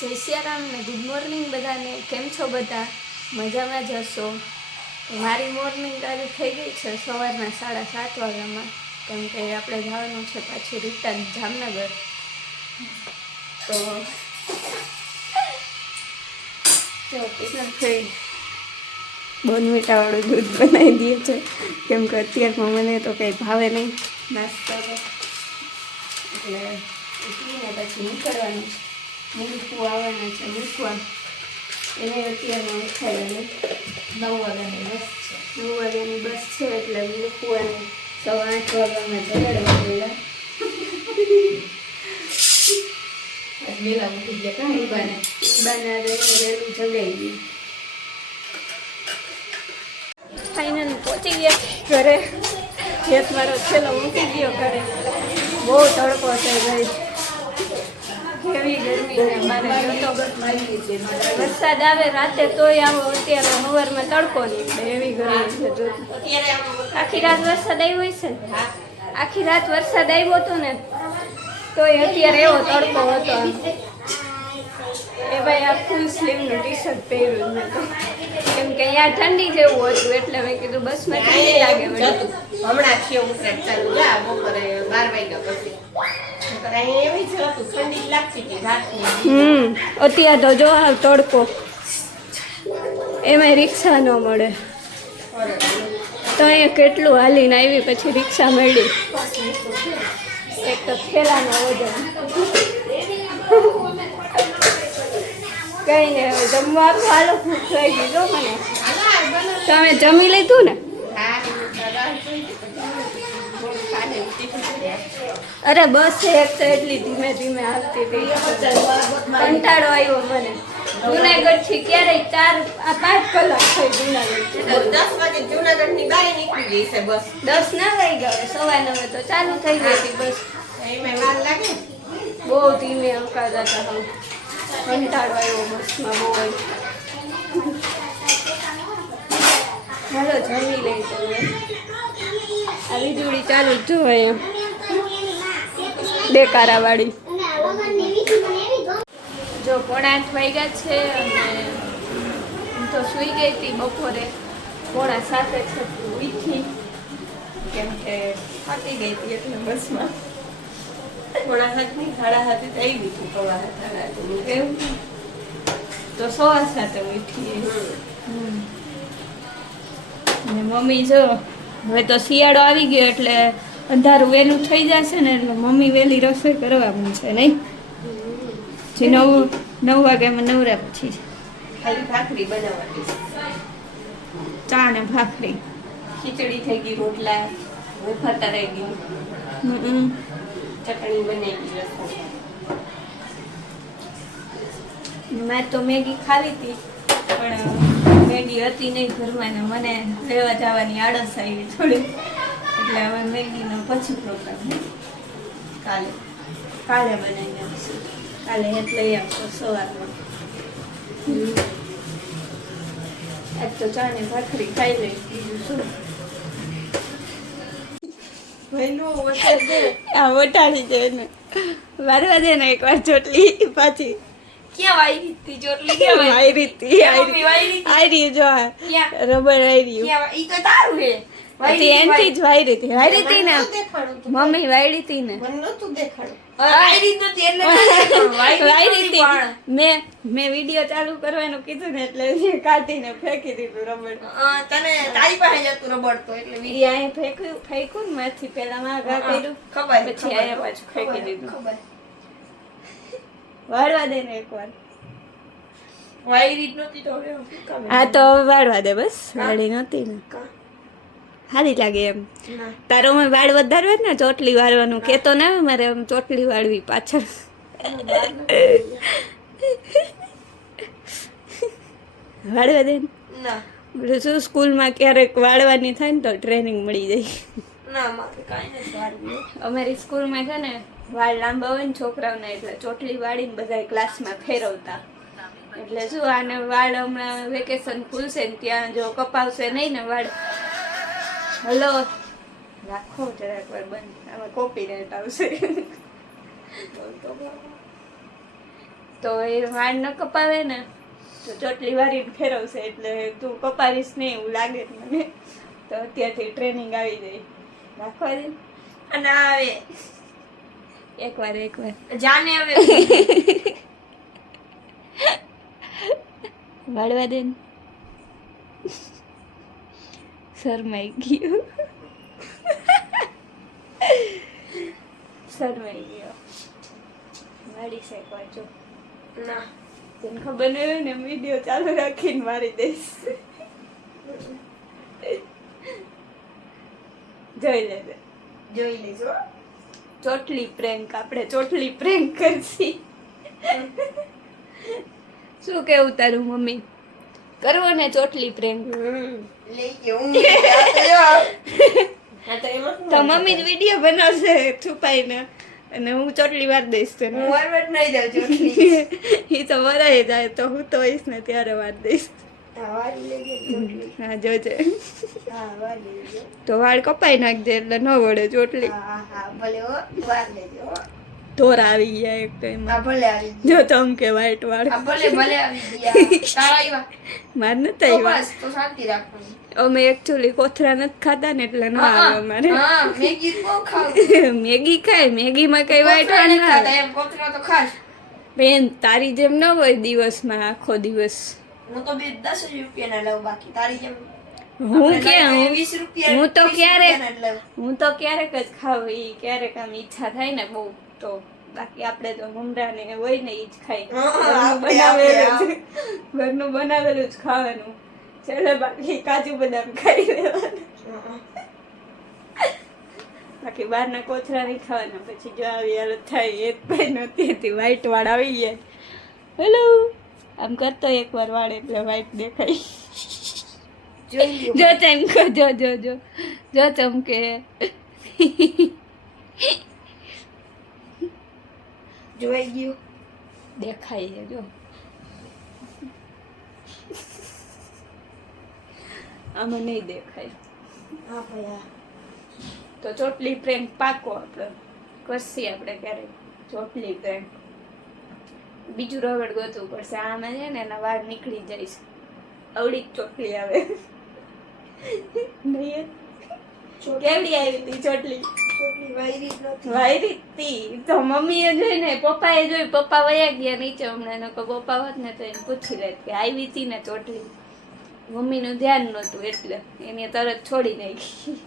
જય સિયારામ ને good morning બધાને. કેમ છો બધા? મજામાં જ હશો. મારી મોર્નિંગ આજે થઈ ગઈ છે સવારના 7:30 વાગ્યામાં, કેમ કે આપણે જવાનું છે પાછી રિટર્ન જામનગર. તો જો ટિફિન થઈ બોનવીટાવાળું દૂધ બનાવી દે છે, કેમ કે અત્યારમાં મને તો કંઈ ભાવે નહીં નાસ્તો, એટલે ઉઠીને પછી નીકળવાનું છે. મૂકવું આવવાના છે, મૂકવા એને અત્યારમાં ઉઠાડ્યા 9 વાગ્યાની બસ છે. 9 વાગ્યાની બસ છે એટલે મૂકવાની 8:15 વાગ્યામાં જગાડવા ગયેલા. વેલા ઉઠી ગયા કાં ઈબાને વહેલું જગાઈ ગયું. ફાઇનલ પહોંચી ગયા ઘરે. હેત મારો છેલ્લો મૂકી ગયો ઘરે. બહુ તડકો છે ભાઈ, કેવી ગરમી છે. મારે વરસાદ આવે રાતે તોય આવો, અત્યારે સવારમાં તડકો નીકળે એવી ગરમી છે. આખી રાત વરસાદ આવ્યો છે ને, આખી રાત વરસાદ આવ્યો હતો ને તોય અત્યારે એવો તડકો હતો. એ ભાઈ આ ફૂલ સ્લીવનું ટી શર્ટ પહેર્યું મેં તો, કેમ કે અહીંયા ઠંડી જેવું હતું એટલે મેં કીધું બસમાં ઠંડી લાગે. હમણાં થયો ઉતરે ચાલુ બપોરે 12 વાગ્યા પછી અત્યારે તો જો આ તડકો, એમાં રિક્ષા ન મળે. તો અહીંયા કેટલું હાલીને આવી પછી રિક્ષા મળી. એક તો થેલાનો વજન. કઈ ને હવે જમવા હાલો, ભૂખ થઈ ગઈ જો મને. તમે જમી લીધું ને? અરે બસ એક તો એટલી ધીમે ધીમે આવતી હતી, કંટાળો આવ્યો મને. જુનાગઢ થી ક્યારેય 4-5 કલાક થઈ. જુનાગઢ 10 વાગે જુનાગઢ ની બહાર નીકળી ગઈ છે બસ. 10 ના વાગી ગયા, 9:15 તો ચાલુ થઈ ગઈ હતી બસ. એમાં વાર લાગે, બહુ ધીમે અવકાતા હતા. કંટાળો આવ્યો બસમાં બહુ. હાલો જમી લઈ તો આ વીજળી ચાલુ જ જોવાય એમ દેકારા વાળી. જો 8:30 વાગ્યા છે અને હું તો સૂઈ ગઈ હતી બપોરે 6:45 છે ઉઠી, કેમ કે થાકી ગઈ હતી એટલે બસમાં. 7:30 ની 7:30 આવી ગઈ હતી. 7:15 એવું તો 7:15 ઉઠી. ને મમ્મી જો હવે તો શિયાળો આવી ગયો એટલે અંધારું વહેલું થઈ જશે ને, એટલે મમ્મી વહેલી રસોઈ કરવાનું છે નહીં? જે 9 વાગ્યામાં નવરા પછી ખાલી ભાખરી બનાવવાની, ચા ને ભાખરી. ખીચડી થઈ ગઈ, રોટલા વેફર તરાઈ ગઈ, ચટણી બનાવી ગઈ, મેં તો મેગી ખાવી હતી પણ મેગી હતી નહીં ઘરમાં ને મને લેવા જવાની આળસ આવી થોડી, એટલે હવે મેગીનો પછી પ્રોગ્રામ કાલે બનાવી આપીશું. કાલે એટલે લઈ આવશો સવારમાં. આજ તો ચા ને ભાખરી ખાઈ લઈ, બીજું શું. આ વટાડી દે ને, વારવા દે ને એકવાર ચોટલી પાછી. ક્યાં વાયરી હતી ચોટલી? ક્યાં વાયરી હતી? આયરી જો રબર આયરી. ઈ તો તારું હે. એનથી જ વાયરી હતી. વાયરી હતી ને મમ્મી, વાયરી હતી ને. મને નતું દેખાડું. મેં વિડીયો ચાલુ કરવાનું કીધું ને એટલે કાઢીને ફેંકી દીધું રબર. તને તારી પાસે જતું રબર તો એટલે અહીંયા ફેંક્યું ને માંથી પેલા માં ઘા કર્યું, ખબર પછી અહીંયા પાછું ફેંકી દીધું. વાળવા દે ને એકવાર. વાયરી નહોતી તો હવે આ તો હવે વાળવા દે બસ. વાળી નહોતી ને સારી લાગે એમ. તારો મેં વાળ વધારવા ને ચોટલી વાળવાનું કેતો ને, મારે એમ ચોટલી વાળવી પાછળ. વાળવા દે ના બધું શું, સ્કૂલમાં ક્યારેક વાળવાની થાય ને તો ટ્રેનિંગ મળી જાય. ના મારે કાંઈ નથી વાળવું. અમારી સ્કૂલમાં છે ને વાળ લાંબા હોય ને છોકરાઓને, એટલે ચોટલી વાળીને બધા ક્લાસમાં ફેરવતા. એટલે શું આને વાળ હમણાં વેકેશન ખુલશે ને ત્યાં જો કપાવશે નહીં ને વાળ. હલો રાખો જરાક વાર બંધ, આમાં કોપીરાઈટ આવશે. તો એ વાળ ન કપાવે ને તો ચોટલી વારીને ફેરવશે, એટલે તું કપાવીશ નહીં એવું લાગે છે મને. તો અત્યારથી ટ્રેનિંગ આવી જાય. રાખવા દે અને આવે એકવાર જાને હવે વાળવા દે ને. શરમાઈ ગયું. શરમાઈ ગયો. વાળી શેકવા જો. ના તને ખબર નહીં હોય ને વિડીયો ચાલુ રાખીને મારી દઈશ. જોઈ લેજે. જોઈ લેજો. ચોટલી પ્રેન્ક, આપણે ચોટલી પ્રેન્ક કરશી. શું કેવું તારું મમ્મી? કરવો ને ચોટલી પ્રેન્ક? લઈ ગયો હું હા તો એમાં તો મમ્મી જ વિડીયો બનાવશે છુપાઈને અને હું ચોટલી વાર દઈશ તને. હું વરવટ નહીં જાઉં ચોટલી. એ તો વરાઈ જાય તો હું તો હોઈશ ને ત્યારે વાર દઈશ. હા વાળી લેજે ચોટલી. હા જોજે. હા વાળી લેજો. તો વાળ કપાઈ નાખજે એટલે ન વળે ચોટલી. હા હા ભલે હો વાર લેજો હો. ધોર આવી ગયા એક ટાઈમ. હા ભલે આવી જો ચમકે વ્હાઈટ વાળ. હા ભલે ભલે આવી ગયા તારા આવ્યા માર નથી તો આવ્યા. બસ તો શાંતિ રાખવાની. અમે એકચ્યુઅલી કોથરા નથી ખાતા ને એટલે ન આવે અમારે. હા મેગી બહુ ખાવ મેગી ખાય, મેગીમાં કઈ વ્હાઈટ વાળ ના આવે. એમ કોતરા તો ખાસ બેન તારી જેમ ન હોય દિવસમાં આખો દિવસ. હું તો 10 રૂપિયાના લઉં બાકી તારી જેમ હું ક્યાં 20 રૂપિયા હું તો 20 ક્યારેક રૂપિયાના જ લઉં. હું તો ક્યારેક જ ખાવ. ઈ ક્યારેક આમ ઈચ્છા થાય ને બહુ તો. બાકી આપણે તો મમરા ને હોય ને ઈ જ ખાઈ. ઘરનું બનાવેલું જ ખાવાનું. ચાલો બાકી કાજુ બદામ ખાઈ લેવાના. બાકી બહારના કોથરા નહીં ખાવાના. પછી જો આવી હાલત થાય એ જ ભાઈ નહોતી વ્હાઈટ વાળ આવી ગયા. હેલો આમ કરતો એકવાર વાળ એટલે વ્હાઈટ દેખાય. જોઈ લ્યો. જો ચમકે જો જો જો જો ચમકે. જોઈ ગયું દેખાય છે જો. આમાં નહીં દેખાય. હા ભયા તો ચોટલી પ્રેન્ક પાકો આપણે કરશી આપણે ક્યારેક ચોટલી પ્રેન્ક. બીજું રગડ ગોતવું પડશે. આમાં છે ને એના વાળ નીકળી જાય છે. અવળી જ ચોટલી આવે. નહીં કેવડી આવી હતી ચોટલી? ચોટલી વાયરી જ નથી. વાયરી હતી તો મમ્મીએ જોઈને પપ્પાએ જોઈ. પપ્પા વયા ગયા નીચે હમણાં. નકર પપ્પા હોત ને તો એને પૂછી લેત કે આવી હતી ને ચોટલી. મમ્મીનું ધ્યાન નહોતું એટલે એને તરત છોડી નાખી.